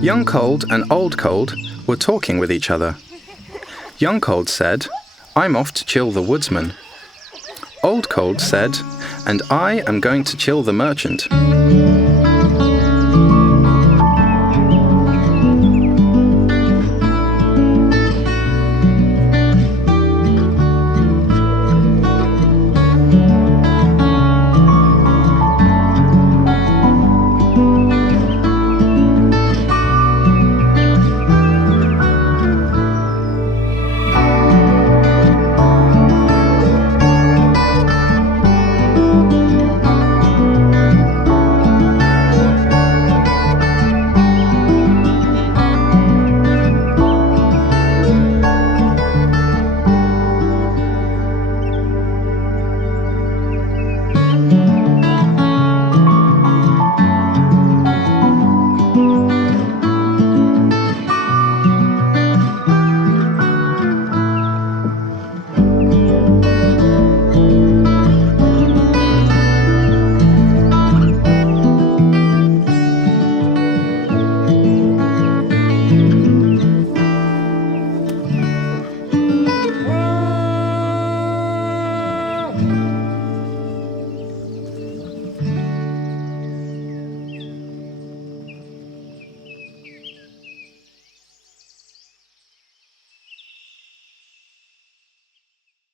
Young Cold and Old Cold were talking with each other. Young Cold said, "I'm off to chill the woodsman." Old Cold said, "And I am going to chill the merchant."